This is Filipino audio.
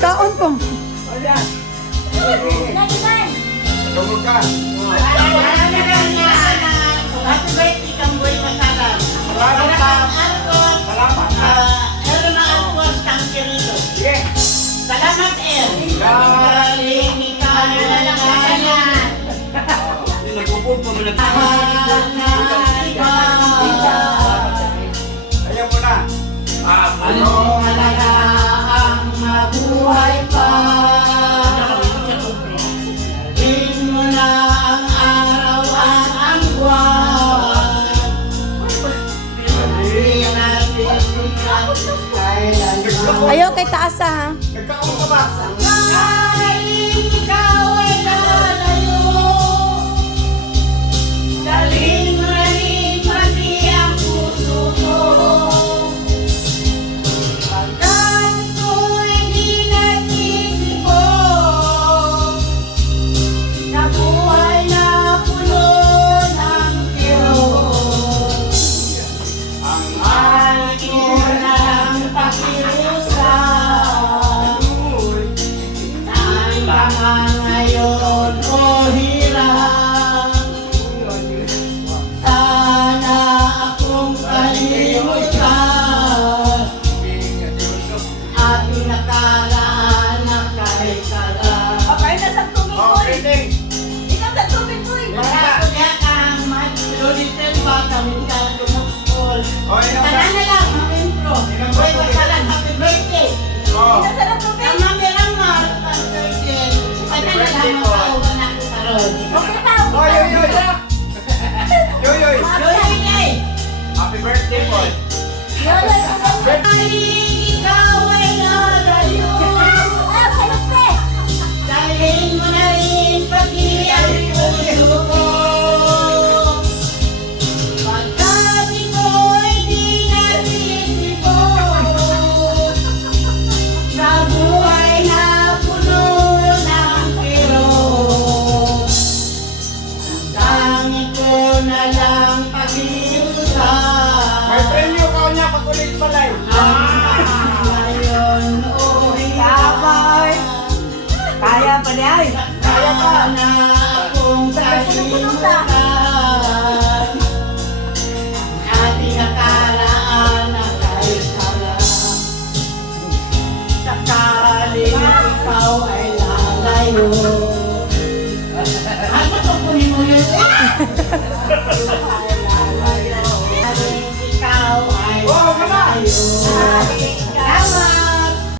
Kaon po. Tungkol ka. Happy birthday kang boy masalan. Salamat ka. Salamat ka. Meron na alcohol kang kirito. Sige. Salamat, El. Galing ikaw na lang. Nagpupumpa mo na. Ayaw mo na. Ano malaga ang mabuhay pa. Din mo na ang araw at ang buwan. Hindi natin kailan Ayaw kay taasa ha. Nagkaon ka ba? Galing ikaw ay lalayo. Daling rin pati ang puso ko. Pagkat ko'y di nag-iipon, nabuhay na puno ng kirot. Ang mahal ko na lang pakiusap. Saan ngayon o hirap? Sana akong kalimutan at nakaraan na kahit kalang. Okay na sa tubig mo. Okay. Ikaw sa tubig mo. Wala ko yan ang mag-lulitin pa kami ka lumukol. Okay na ba? Sana na lang ang intro. Uy, wasalan, happy birthday. Oh. Ikaw sa tubig. Ang mami lang mo, happy birthday. Sana na lang makauban ako karon. Okay pa. Oh, yoy, yoy. Yoy, yoy. Yoy! Happy birthday, Paul. Yoyoy. Ikaw ay lalayo. Ah, kalupe. Dalhin mo na rin pati ang puso ko. Pagkat iko'y di nasisipon, sa buhay na puno ng kirot. Ang tangi ko na lang pag-iusap. May premyo ka niya pag ulit palay. Ngayon o Sabay. Kaya pa niya. kaya pa na akong kalimutan ang ating nakaraan na kahit harap. Sakaling ikaw ay lalayo. Ano to kunin mo yun? Sakaling ikaw ay Wow, come on! lalayo.